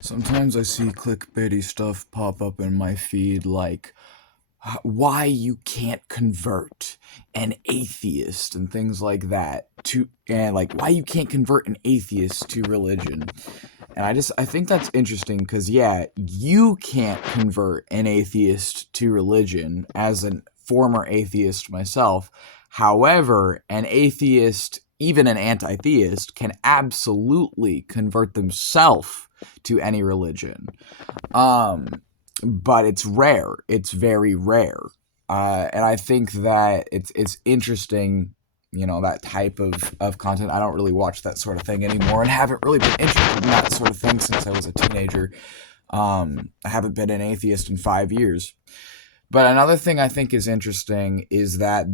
Sometimes I see clickbaity stuff pop up in my feed like why you can't convert an atheist and things like that to and like why you can't convert an atheist to religion. And I think that's interesting cuz yeah, you can't convert an atheist to religion as a former atheist myself. However, an atheist, even an anti-theist, can absolutely convert themselves to any religion. Um, but it's rare. It's very rare. And I think that it's interesting, that type of content. I don't really watch that sort of thing anymore and haven't really been interested in that sort of thing since I was a teenager. I haven't been an atheist in 5 years. But another thing I think is interesting is that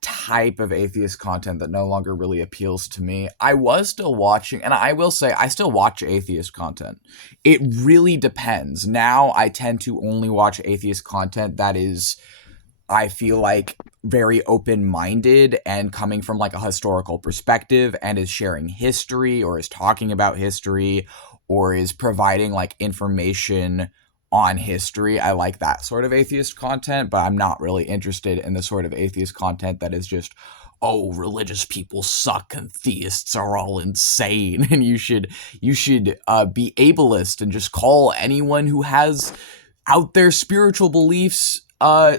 type of atheist content that no longer really appeals to me. I was still watching, and I will say I still watch atheist content. It really depends. Now I tend to only watch atheist content that is, I feel like, very open-minded and coming from like a historical perspective and is sharing history or is talking about history or is providing like information on history. I like that sort of atheist content, but I'm not really interested in the sort of atheist content that is just, oh, religious people suck and theists are all insane and you should be ableist and just call anyone who has out there spiritual beliefs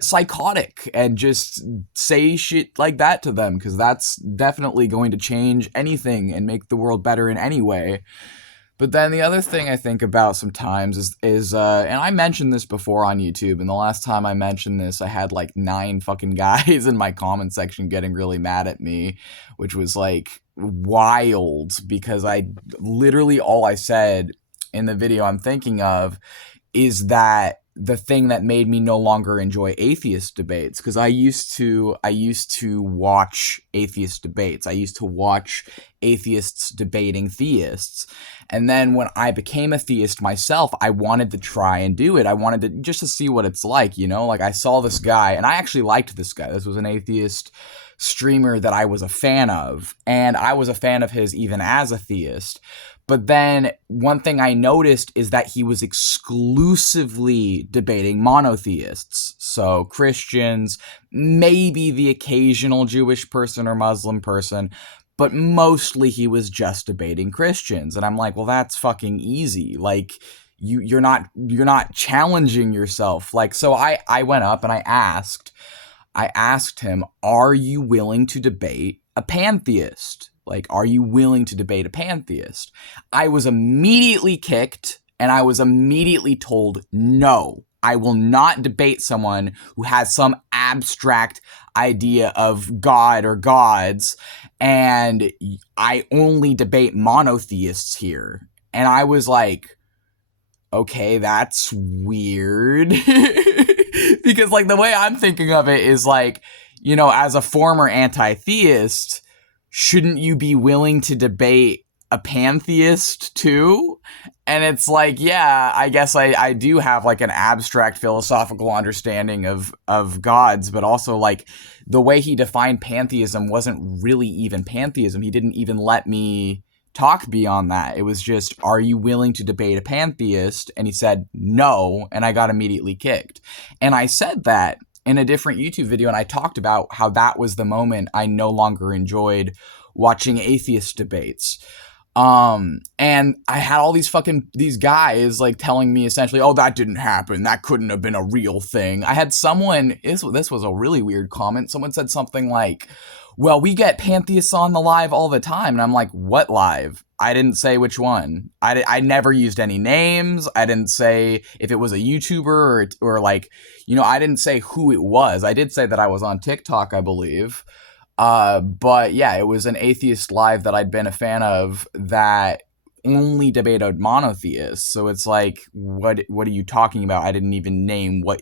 psychotic and just say shit like that to them, because that's definitely going to change anything and make the world better in any way. But then the other thing I think about sometimes is and I mentioned this before on YouTube, and the last time I mentioned this, I had like 9 fucking guys in my comment section getting really mad at me, which was like wild because I literally all I said in the video I'm thinking of is that the thing that made me no longer enjoy atheist debates, because I used to watch atheist debates. I used to watch atheists debating theists. And then when I became a theist myself, I wanted to try and do it. I wanted to just to see what it's like, Like I saw this guy and I actually liked this guy. This was an atheist streamer that I was a fan of, and I was a fan of his even as a theist. But then one thing I noticed is that he was exclusively debating monotheists. So Christians, maybe the occasional Jewish person or Muslim person, but mostly he was just debating Christians. And I'm like, well, that's fucking easy. Like, you're not challenging yourself. Like, so I went up and I asked him, are you willing to debate a pantheist? Like, are you willing to debate a pantheist? I was immediately kicked and I was immediately told, no, I will not debate someone who has some abstract idea of God or gods, and I only debate monotheists here. And I was like, okay, that's weird. Because, like, the way I'm thinking of it is like, as a former anti-theist, shouldn't you be willing to debate a pantheist too? And it's like, yeah, I guess I do have like an abstract philosophical understanding of gods, but also like the way he defined pantheism wasn't really even pantheism. He didn't even let me talk beyond that. It was just, are you willing to debate a pantheist? And he said no, and I got immediately kicked. And I said that in a different YouTube video, and I talked about how that was the moment I no longer enjoyed watching atheist debates. And I had all these guys like telling me essentially, oh, that didn't happen. That couldn't have been a real thing. I had someone, this was a really weird comment. Someone said something like, well, we get pantheists on the live all the time. And I'm like, what live? I didn't say which one. I never used any names. I didn't say if it was a YouTuber or like, I didn't say who it was. I did say that I was on TikTok, I believe. But yeah, it was an atheist live that I'd been a fan of that only debated monotheists. So it's like, what are you talking about? I didn't even name what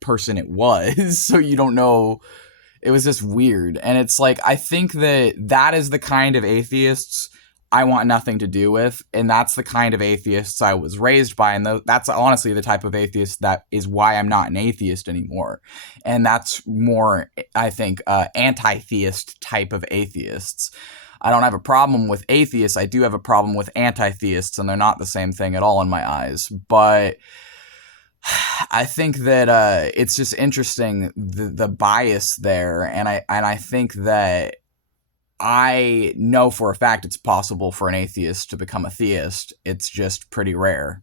person it was. So you don't know. It was just weird. And it's like, I think that is the kind of atheists I want nothing to do with. And that's the kind of atheists I was raised by. And that's honestly the type of atheist that is why I'm not an atheist anymore. And that's more, I think, anti-theist type of atheists. I don't have a problem with atheists. I do have a problem with anti-theists, and they're not the same thing at all in my eyes. But I think that it's just interesting the bias there, and I think that I know for a fact it's possible for an atheist to become a theist. It's just pretty rare.